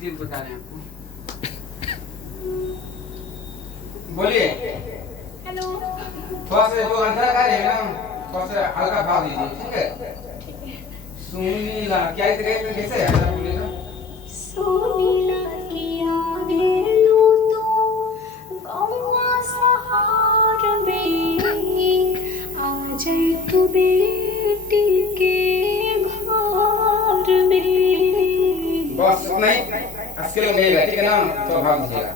जी बता रहे हैं आपको। बोलिए। हेलो। थोड़ा सा जो अंदर का रहेगा ना थोड़ा सा हल्का भाव दीजिए, ठीक है? सुनीला क्या इतने कैसे है जरा बोलिएगा। सुनीला किया वेलू तो गौवा सहार में आ जाए तू बेटी के घर में। बस नहीं अस्के लोग नहीं ठीक है ना, तो भाव दीजिएगा।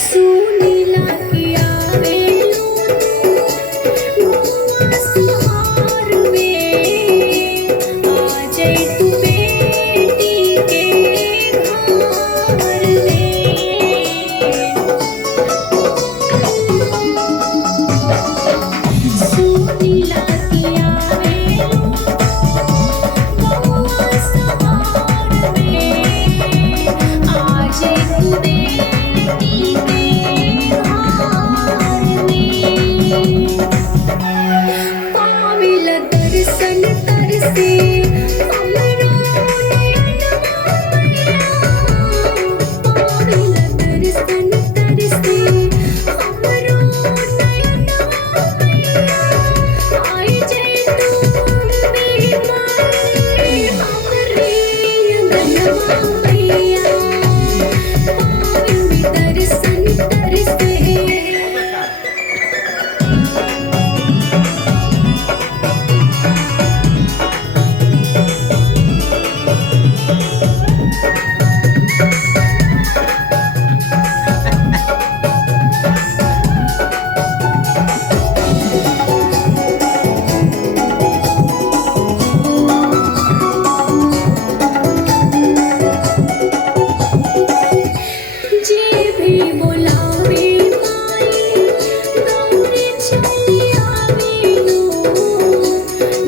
सुनीला किया वेलू तो गौवा सहार में आ जाए तू बेटी के घर में। सुनीला किया वेलू गौवा सहार में आ जाए तू बेटी के घर में। पाविल दर्शन तरसे हमरो नयनवा मैया। पाविल दर्शन तरसे हमरो नयनवा मैया। आई जाए तू मेरी माई हमरे अंगनवा मैया। पाविल दर्शन तरसे। जे भी बोलावे माई दौड़े चली आवेलो।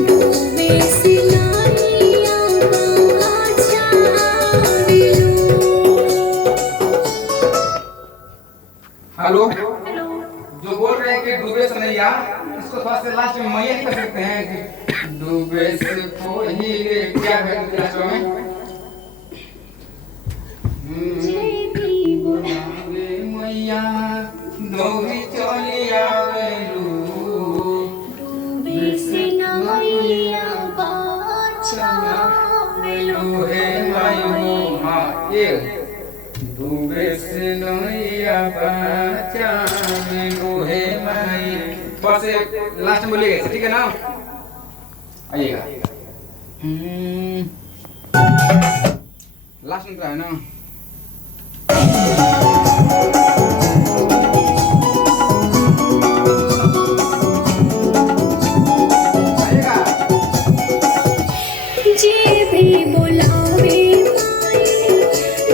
डूबे सिनाइया बचावेलो। Hello, hello. जो बोल रहे हैं कि डूबे से नहीं आ, इसको थोड़ा सा लास्ट में मैया नहीं कर सकते हैं कि डूबे से पहिले क्या है लास्ट में? जे भी बोलावे मैया दौड़ी चली आवेलू। डूबे सिनाइया बचावेलो। हे मायो हाँ ये डूबे से नैया बचावेलू हे माई। थोड़ा से लास्ट में बोलिएगा, ठीक है ना? आइएगा। लास्ट में तो है ना? आइएगा। जे भी बोलावे माई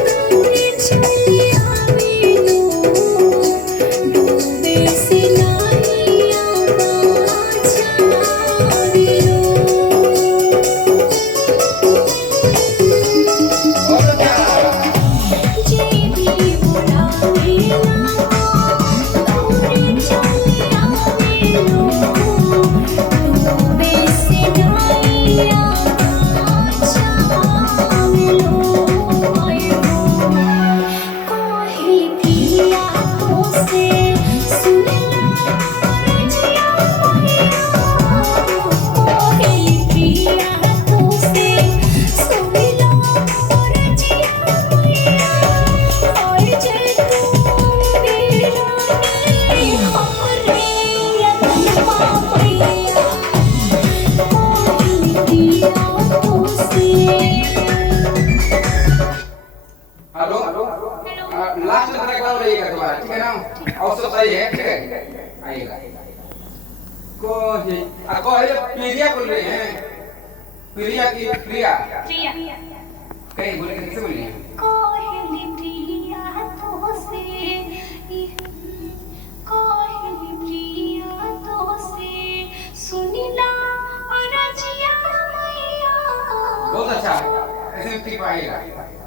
दौड़े चली आवेलो। डूबे सिनाइया बचावेलो। और क्या? जे भी बोलावे दौड़े चली आवेलो। डूबे सिनाइया बचावेलो। काहे पिया तोसे सुनला रजिया मैया। काहे पिया तोसे सुनला रजिया मैया। आई जे तू मेरा नी हमरे अंगनवा मैया। काहे पिया तोसे। हेलो, लास्ट में एक बार बोलिएगा दोबारा, ठीक है ना? और सब सही है, ठीक है? आइएगा। कोहे प्रिया बोल रहे हैं। प्रिया की प्रिया प्रिया। कहीं बोले कैसे बोलिए? काहे प्रिया तोसे काहे प्रिया तोसे सुनिला रजिया मैया। बहुत अच्छा, ऐसे ठीक पाएगा